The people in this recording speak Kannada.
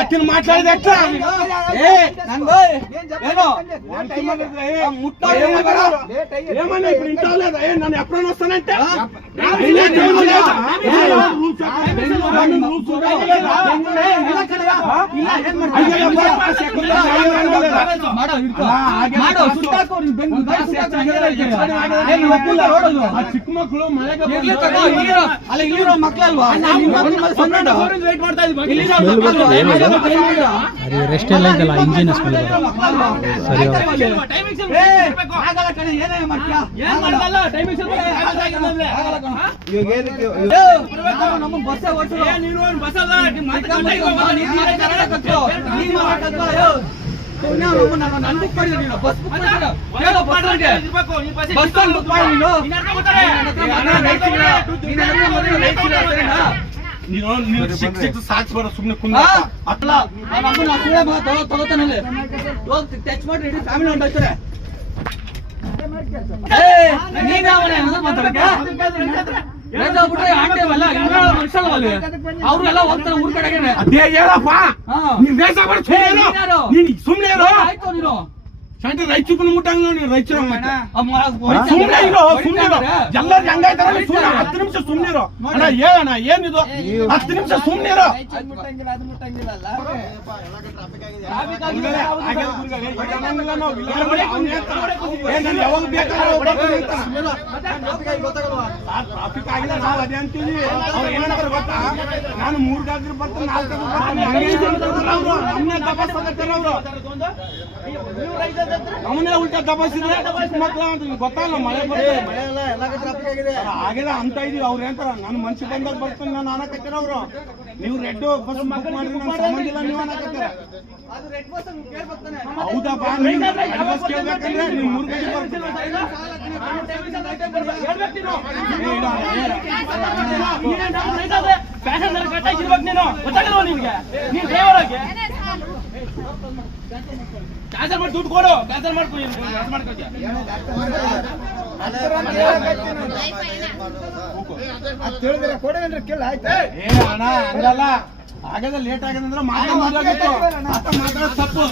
అతను మాట్లాడేది ఎట్లా ఏమన్నా ఇప్పుడు ఇంట్లో లేదా నన్ను ఎప్పుడైనా వస్తానంటే ಚಿಕ್ಕ ಮಕ್ಕಳು ರೆಸ್ಟ್ ಎಲ್ಲ ಇದಲ್ಲ ಇಂಜಿನ್ ಸಾಕ್ಷಿ ಬರೋ ಸುಮ್ಮನೆ ಕುಂದ ಅಟ್ಲಾ ತಗೋತಾನಲ್ಲಿ ಟಚ್ ಮಾಡಿ ಇಡೀ ಫ್ಯಾಮಿಲಿ ಹೊಂಟೋಯ್ತಾರೆ. ಅವ್ರೆಲ್ಲ ಹೋಗ್ತಾರೆ ಊರ್ ಕಡೆಗೆ. ಅದೇ ಹೇಳಪ್ಪ ಸುಮ್ನೆ ಆಯ್ತು ನೀನು ಸಂತೆ ರೈತರು ಮುಟ್ಟಂಗ ನೋಡಿ ರೈತರು ಸುಮ್ನೆ ಇರೋ ಸುಮ್ನೆ ಎಲ್ಲರೂ ಹೆಂಗಾಯ್ತಾರ 10 ನಿಮಿಷ ಸುಮ್ನೆ ಇರೋ ಅಣ್ಣ ಹೇಳಣ್ಣ ಏನಿದು 10 ನಿಮಿಷ ಸುಮ್ನೆ ಇರೋ ಯಾವಾಗ ಟ್ರಾಫಿಕ್ ಆಗಿಲ್ಲ ನಾವು ಅದೇ ಅಂತೀವಿ. ಅವ್ರು ಏನಂತಾರೆ ಗೊತ್ತಾ, ನಾನು 3 ಗಾಡಿ ಬರ್ತೀನಿ 4 ನಮ್ಮನ್ನೇ ಉಲ್ಟಾ ದಬಾಯಿಸಿದ್ರೆ ಮಕ್ಕಳ ಗೊತ್ತಲ್ಲ ಮಳೆ ಆಗಿದೆ ಅಂತ ಇದೀವಿ. ಅವ್ರು ಏನಂತಾರ ನನ್ನ ಮನ್ಸಿಗೆ ಬಂದಾಗ ಬರ್ತೀನಿ ನಾನು ಅನ್ನಕತ್ತೀರ ಅವ್ರು. ನೀವು ರೆಡ್ ಬಸ್ ಬುಕ್ ಮಾಡಿದ್ರೆ ನನ್ ಸಂಬಂಧ ಇಲ್ಲ ನೀವು ಅನ್ನಕತ್ತೀರ. ಹೌದಪ್ಪ ಬಸ್ ಕೇಳ್ಬೇಕಂದ್ರೆ ನೀವು 3 ಗಂಟೆ ಬರ್ತೀರ. ಕ್ಯಾನ್ಸಲ್ ಮಾಡಿ ದುಡ್ಡು ಕೊಡು, ಕ್ಯಾನ್ಸಲ್ ಮಾಡ್ಕೊಳ್ಳಿ. ಅಣ್ಣ ಹಂಗಲ್ಲ, ಆಗದ ಲೇಟ್ ಆಗದಂದ್ರೆ ಮಾತಾಡೋದು ತಪ್ಪು.